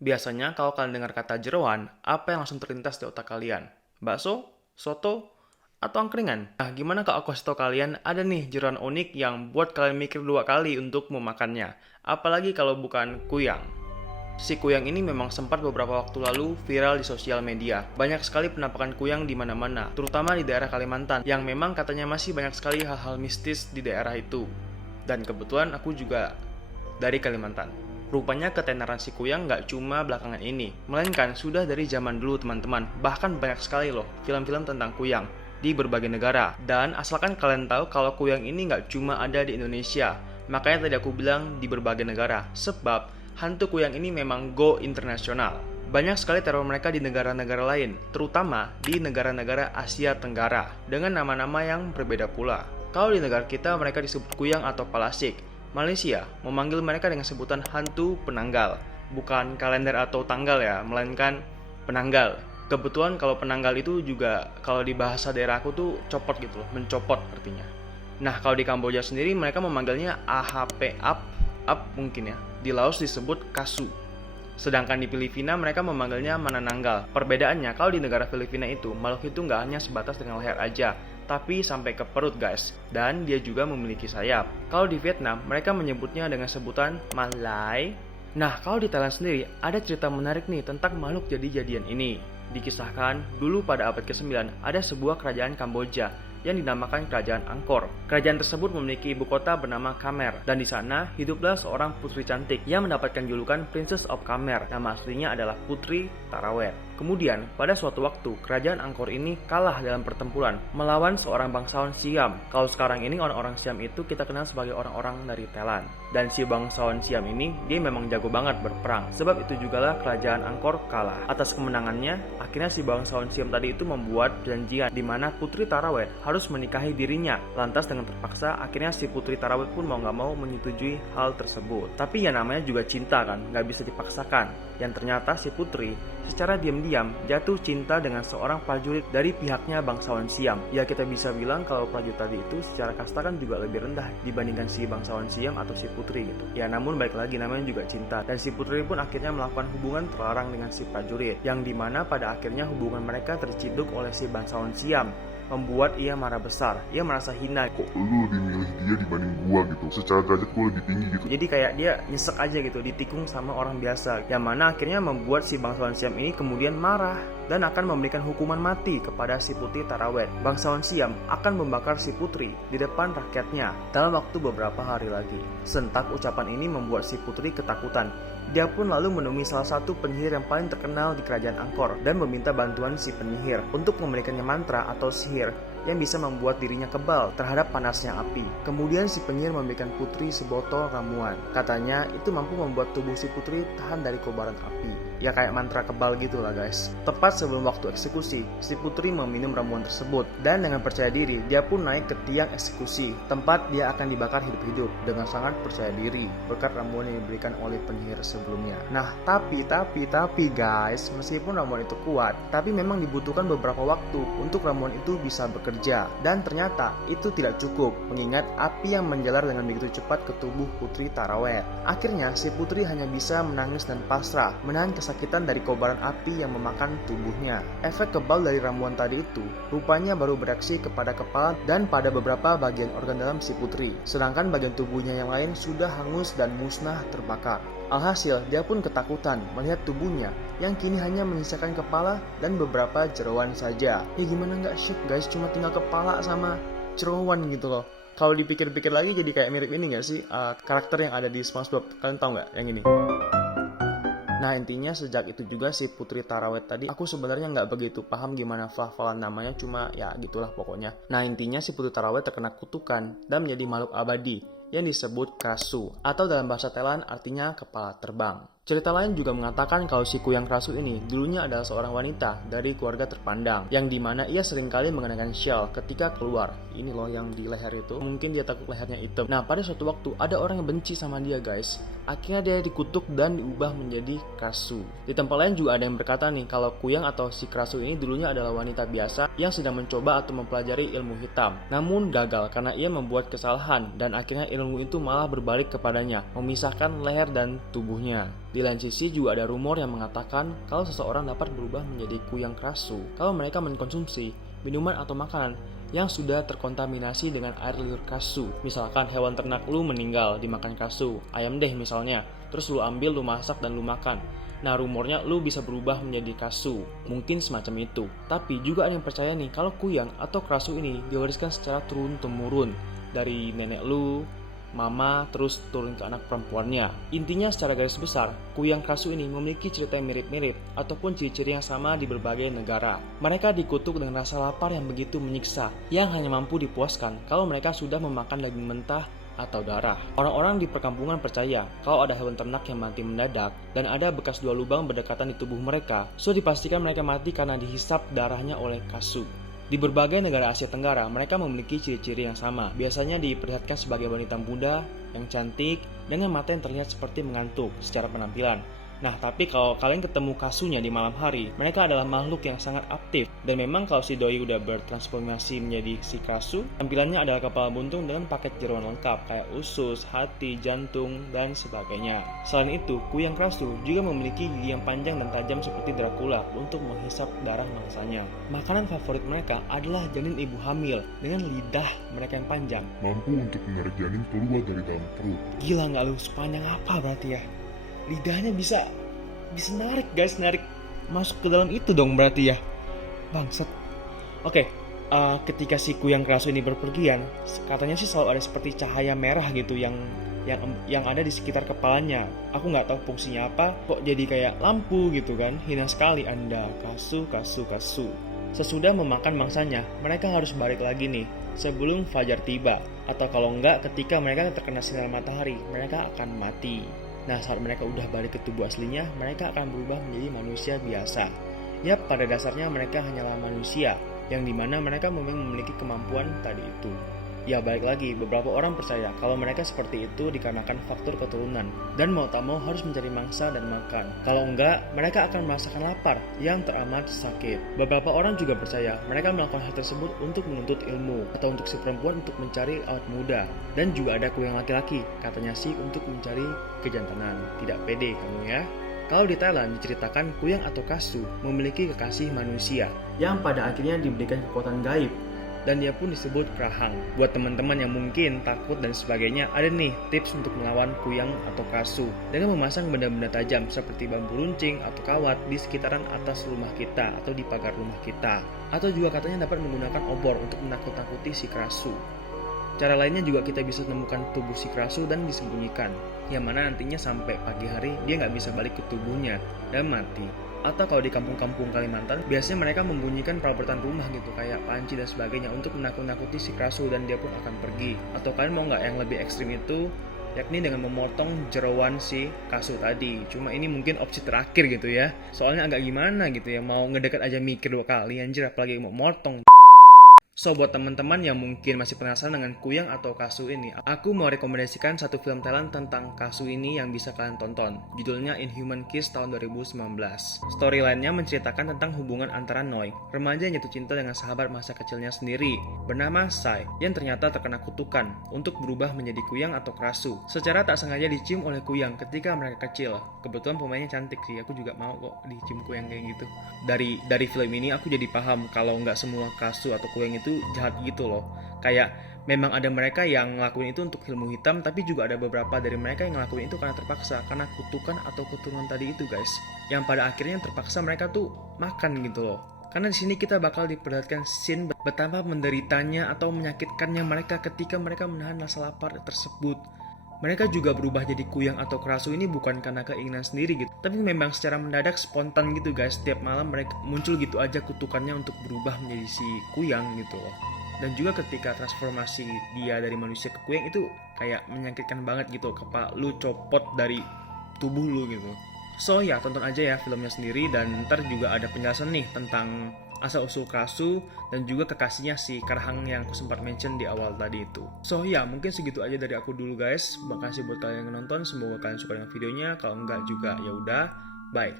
Biasanya kalau kalian dengar kata jeroan, apa yang langsung terlintas di otak kalian? Bakso? Soto? Atau angkringan? Nah, gimana kalau aku kasih tau kalian ada nih jeroan unik yang buat kalian mikir dua kali untuk memakannya. Apalagi kalau bukan kuyang. Si kuyang ini memang sempat beberapa waktu lalu viral di sosial media. Banyak sekali penampakan kuyang di mana-mana, terutama di daerah Kalimantan, yang memang katanya masih banyak sekali hal-hal mistis di daerah itu. Dan kebetulan aku juga dari Kalimantan. Rupanya ketenaran si kuyang nggak cuma belakangan ini, melainkan sudah dari zaman dulu teman-teman. Bahkan banyak sekali loh film-film tentang kuyang di berbagai negara. Dan asalkan kalian tahu kalau kuyang ini nggak cuma ada di Indonesia, makanya tadi aku bilang di berbagai negara. Sebab hantu kuyang ini memang go internasional. Banyak sekali teror mereka di negara-negara lain, terutama di negara-negara Asia Tenggara, dengan nama-nama yang berbeda pula. Kalau di negara kita mereka disebut kuyang atau palasik. Malaysia memanggil mereka dengan sebutan hantu penanggal. Bukan kalender atau tanggal ya, melainkan penanggal. Kebetulan kalau penanggal itu juga kalau di bahasa daerah aku tuh copot gitu loh, mencopot artinya. Nah, kalau di Kamboja sendiri mereka memanggilnya AHP up mungkin ya. Di Laos disebut kasu. Sedangkan di Filipina mereka memanggilnya manananggal. Perbedaannya kalau di negara Filipina itu makhluk itu nggak hanya sebatas dengan leher aja, tapi sampai ke perut guys. Dan dia juga memiliki sayap. Kalau di Vietnam mereka menyebutnya dengan sebutan malai. Nah, kalau di Thailand sendiri ada cerita menarik nih tentang makhluk jadi-jadian ini. Dikisahkan dulu pada abad ke-9 ada sebuah kerajaan Kamboja yang dinamakan Kerajaan Angkor. Kerajaan tersebut memiliki ibu kota bernama Khmer, dan di sana hiduplah seorang putri cantik yang mendapatkan julukan Princess of Khmer. Nama aslinya adalah Putri Tarawet. Kemudian, pada suatu waktu, Kerajaan Angkor ini kalah dalam pertempuran melawan seorang bangsawan Siam. Kalau sekarang ini orang-orang Siam itu kita kenal sebagai orang-orang dari Thailand. Dan si bangsawan Siam ini, dia memang jago banget berperang. Sebab itu jugalah Kerajaan Angkor kalah. Atas kemenangannya, akhirnya si bangsawan Siam tadi itu membuat perjanjian di mana Putri Tarawet harus menikahi dirinya. Lantas dengan terpaksa, akhirnya si Putri Tarawet pun mau gak mau menyetujui hal tersebut. Tapi ya namanya juga cinta kan, gak bisa dipaksakan. Yang ternyata si Putri secara diam-diam jatuh cinta dengan seorang prajurit dari pihaknya bangsawan Siam. Ya kita bisa bilang kalau prajurit tadi itu secara kasta kan juga lebih rendah dibandingkan si bangsawan Siam atau si Putri gitu. Ya namun balik lagi namanya juga cinta. Dan si Putri pun akhirnya melakukan hubungan terlarang dengan si prajurit. Yang dimana pada akhirnya hubungan mereka terciduk oleh si bangsawan Siam, membuat ia marah besar. Ia merasa hina. Kok lu lebih milih dia dibanding gua gitu? Secara derajat gua lebih tinggi gitu. Jadi kayak dia nyesek aja gitu, ditikung sama orang biasa. Yang mana akhirnya membuat si bangsawan Siam ini kemudian marah dan akan memberikan hukuman mati kepada si Putri Tarawet. Bangsawan Siam akan membakar si Putri di depan rakyatnya dalam waktu beberapa hari lagi. Sentak ucapan ini membuat si Putri ketakutan. Dia pun lalu menemui salah satu penyihir yang paling terkenal di kerajaan Angkor dan meminta bantuan si penyihir untuk memberikannya mantra atau sihir yang bisa membuat dirinya kebal terhadap panasnya api. Kemudian si penyihir memberikan Putri sebotol ramuan. Katanya itu mampu membuat tubuh si Putri tahan dari kobaran api. Ya kayak mantra kebal gitu lah guys. Tepat sebelum waktu eksekusi, si Putri meminum ramuan tersebut. Dan dengan percaya diri, dia pun naik ke tiang eksekusi, tempat dia akan dibakar hidup-hidup dengan sangat percaya diri berkat ramuan yang diberikan oleh penyihir sebelumnya. Nah, tapi guys, meskipun ramuan itu kuat, tapi memang dibutuhkan beberapa waktu untuk ramuan itu bisa bekerja. Dan ternyata itu tidak cukup, mengingat api yang menjalar dengan begitu cepat ke tubuh Putri Tarawet. Akhirnya, si Putri hanya bisa menangis dan pasrah, menahan kesakitan dari kobaran api yang memakan tubuhnya. Efek kebal dari ramuan tadi itu rupanya baru bereaksi kepada kepala dan pada beberapa bagian organ dalam si Putri, sedangkan bagian tubuhnya yang lain sudah hangus dan musnah terbakar. Alhasil, dia pun ketakutan melihat tubuhnya yang kini hanya menyisakan kepala dan beberapa jeroan saja. Ya gimana nggak shock guys, cuma tinggal kepala sama jeroan gitu loh. Kalau dipikir-pikir lagi jadi kayak mirip ini nggak sih, karakter yang ada di SpongeBob, kalian tahu nggak yang ini? Nah intinya sejak itu juga si Putri Tarawet tadi aku sebenarnya nggak begitu paham gimana pelafalan namanya, cuma ya gitulah pokoknya. Nah intinya si Putri Tarawet terkena kutukan dan menjadi makhluk abadi yang disebut Krasu atau dalam bahasa Thailand artinya kepala terbang. Cerita lain juga mengatakan kalau si Kuyang Krasu ini dulunya adalah seorang wanita dari keluarga terpandang yang dimana ia seringkali mengenakan shawl ketika keluar. Ini loh yang di leher itu, mungkin dia takut lehernya hitam. Nah pada suatu waktu ada orang yang benci sama dia guys. Akhirnya dia dikutuk dan diubah menjadi Krasu. Di tempat lain juga ada yang berkata nih kalau Kuyang atau si Krasu ini dulunya adalah wanita biasa yang sedang mencoba atau mempelajari ilmu hitam. Namun gagal karena ia membuat kesalahan dan akhirnya ilmu itu malah berbalik kepadanya, memisahkan leher dan tubuhnya. Di Di lain sisi juga ada rumor yang mengatakan kalau seseorang dapat berubah menjadi kuyang krasu kalau mereka mengkonsumsi minuman atau makanan yang sudah terkontaminasi dengan air liur krasu. Misalkan hewan ternak lu meninggal dimakan krasu, ayam deh misalnya, terus lu ambil, lu masak dan lu makan. Nah rumornya lu bisa berubah menjadi krasu, mungkin semacam itu. Tapi juga ada yang percaya nih kalau kuyang atau krasu ini diwariskan secara turun-temurun dari nenek lu, mama, terus turun ke anak perempuannya. Intinya secara garis besar, kuyang krasu ini memiliki cerita yang mirip-mirip ataupun ciri-ciri yang sama di berbagai negara. Mereka dikutuk dengan rasa lapar yang begitu menyiksa, yang hanya mampu dipuaskan kalau mereka sudah memakan daging mentah atau darah. Orang-orang di perkampungan percaya kalau ada hewan ternak yang mati mendadak dan ada bekas 2 lubang berdekatan di tubuh mereka, so dipastikan mereka mati karena dihisap darahnya oleh krasu. Di berbagai negara Asia Tenggara, mereka memiliki ciri-ciri yang sama. Biasanya diperlihatkan sebagai wanita muda, yang cantik, dan yang mata yang terlihat seperti mengantuk secara penampilan. Nah, tapi kalau kalian ketemu kasunya di malam hari, mereka adalah makhluk yang sangat aktif. Dan memang kalau si doi udah bertransformasi menjadi si kasu, tampilannya adalah kepala buntung dengan paket jeroan lengkap kayak usus, hati, jantung, dan sebagainya. Selain itu, kuyang krasu juga memiliki gigi yang panjang dan tajam seperti Dracula untuk menghisap darah mangsanya. Makanan favorit mereka adalah janin ibu hamil dengan lidah mereka yang panjang. Mampu untuk menarik janin keluar dari dalam perut. Gila nggak lu? Sepanjang apa berarti ya? Lidahnya bisa narik guys, narik masuk ke dalam itu dong berarti ya. Bangsat. Oke, ketika si kuyang krasu ini berpergian, katanya sih selalu ada seperti cahaya merah gitu yang ada di sekitar kepalanya. Aku nggak tahu fungsinya apa, kok jadi kayak lampu gitu kan. Hina sekali Anda, kasu. Sesudah memakan mangsanya, mereka harus balik lagi nih sebelum fajar tiba. Atau kalau enggak, ketika mereka terkena sinar matahari, mereka akan mati. Nah, saat mereka udah balik ke tubuh aslinya, mereka akan berubah menjadi manusia biasa. Yap, pada dasarnya mereka hanyalah manusia, yang dimana mereka memang memiliki kemampuan tadi itu. Ya, balik lagi, beberapa orang percaya kalau mereka seperti itu dikarenakan faktor keturunan, dan mau tak mau harus mencari mangsa dan makan. Kalau enggak, mereka akan merasakan lapar yang teramat sakit. Beberapa orang juga percaya mereka melakukan hal tersebut untuk menuntut ilmu, atau untuk si perempuan untuk mencari awet muda. Dan juga ada kuyang laki-laki, katanya sih untuk mencari kejantanan. Tidak pede kamu ya. Kalau di Thailand diceritakan kuyang atau kasu memiliki kekasih manusia yang pada akhirnya diberikan kekuatan gaib, dan dia pun disebut krahang. Buat teman-teman yang mungkin takut dan sebagainya, ada nih tips untuk melawan kuyang atau kasu dengan memasang benda-benda tajam seperti bambu runcing atau kawat di sekitaran atas rumah kita atau di pagar rumah kita. Atau juga katanya dapat menggunakan obor untuk menakut-nakuti si krasu. Cara lainnya juga kita bisa temukan tubuh si krasu dan disembunyikan, yang mana nantinya sampai pagi hari dia nggak bisa balik ke tubuhnya dan mati. Atau kalau di kampung-kampung Kalimantan, biasanya mereka membunyikan perabotan rumah gitu, kayak panci dan sebagainya untuk menakut-nakuti si krasu dan dia pun akan pergi. Atau kalian mau nggak yang lebih ekstrim itu, yakni dengan memotong jeroan si kasu tadi. Cuma ini mungkin opsi terakhir gitu ya, soalnya agak gimana gitu ya, mau ngedeket aja mikir 2 kali anjir, apalagi mau motong. So, buat teman-teman yang mungkin masih penasaran dengan kuyang atau kasu ini, aku mau rekomendasikan satu film Thailand tentang kasu ini yang bisa kalian tonton. Judulnya Inhuman Kiss tahun 2019. Storyline-nya menceritakan tentang hubungan antara Noi, remaja yang jatuh cinta dengan sahabat masa kecilnya sendiri, bernama Sai, yang ternyata terkena kutukan untuk berubah menjadi kuyang atau krasu. Secara tak sengaja dicium oleh kuyang ketika mereka kecil. Kebetulan pemainnya cantik sih, aku juga mau kok dicium kuyang kayak gitu. Dari film ini aku jadi paham kalau nggak semua kasu atau kuyang itu jahat gitu loh. Kayak memang ada mereka yang ngelakuin itu untuk ilmu hitam, tapi juga ada beberapa dari mereka yang ngelakuin itu karena terpaksa, karena kutukan atau keturunan tadi itu guys, yang pada akhirnya terpaksa mereka tuh makan gitu loh. Karena di sini kita bakal diperlihatkan scene betapa menderitanya atau menyakitkannya mereka ketika mereka menahan rasa lapar tersebut. Mereka juga berubah jadi kuyang atau krasu ini bukan karena keinginan sendiri gitu, tapi memang secara mendadak spontan gitu guys. Setiap malam mereka muncul gitu aja kutukannya untuk berubah menjadi si kuyang gitu loh. Dan juga ketika transformasi dia dari manusia ke kuyang itu kayak menyakitkan banget gitu, kepala lu copot dari tubuh lu gitu. So ya, tonton aja ya filmnya sendiri, dan ntar juga ada penjelasan nih tentang asal-usul kasu dan juga kekasihnya si Krahang yang aku sempat mention di awal tadi itu. So ya, mungkin segitu aja dari aku dulu guys. Makasih buat kalian yang nonton, semoga kalian suka dengan videonya. Kalau enggak juga ya udah, bye.